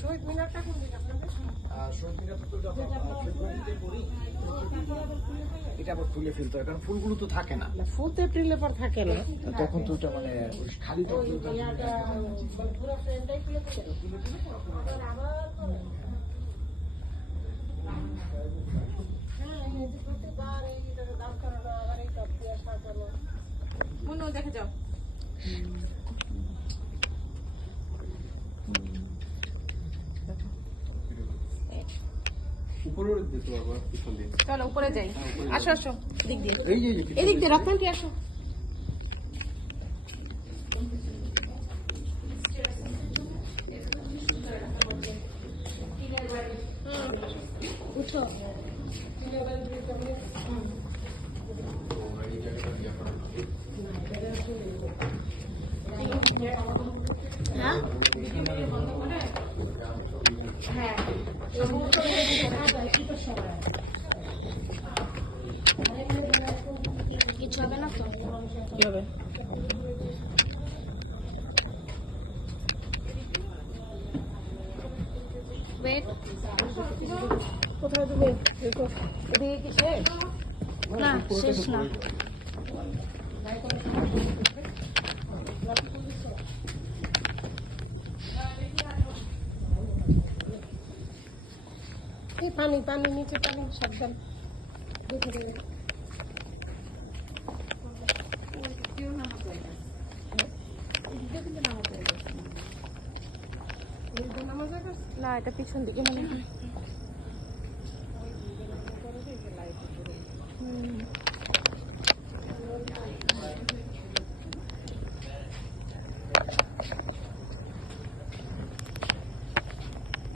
শহীদ মিনারটা কোন দিকে আপনাদের? শহীদ মিনার তো ফেব্রুয়ারিতে করি, এটা আবার খুলে ফেলতে হয় কারণ ফুলগুলো তো থাকে না, ফুল তো এপ্রিলের পর থাকে না। তখন তো ওটা মানে খালি তো পুরো ফ্রেমটাই খুলে ফেলে। দেখে যাও। চলো উপরে যাই। আসো আসো, এদিক দিয়ে, এদিক দিয়ে রত্নান্টি আসো। উঠো। হ্যাঁ হ্যাঁ কিছু হবে না তো? কি হবে? কোথায় তুমি? এদিকে কি শেষ? না শেষ না। এই পানি পানি নিচে পানি, সাবধান। দেখে দেবে। না এটা পিছন দিকে মনে হয়।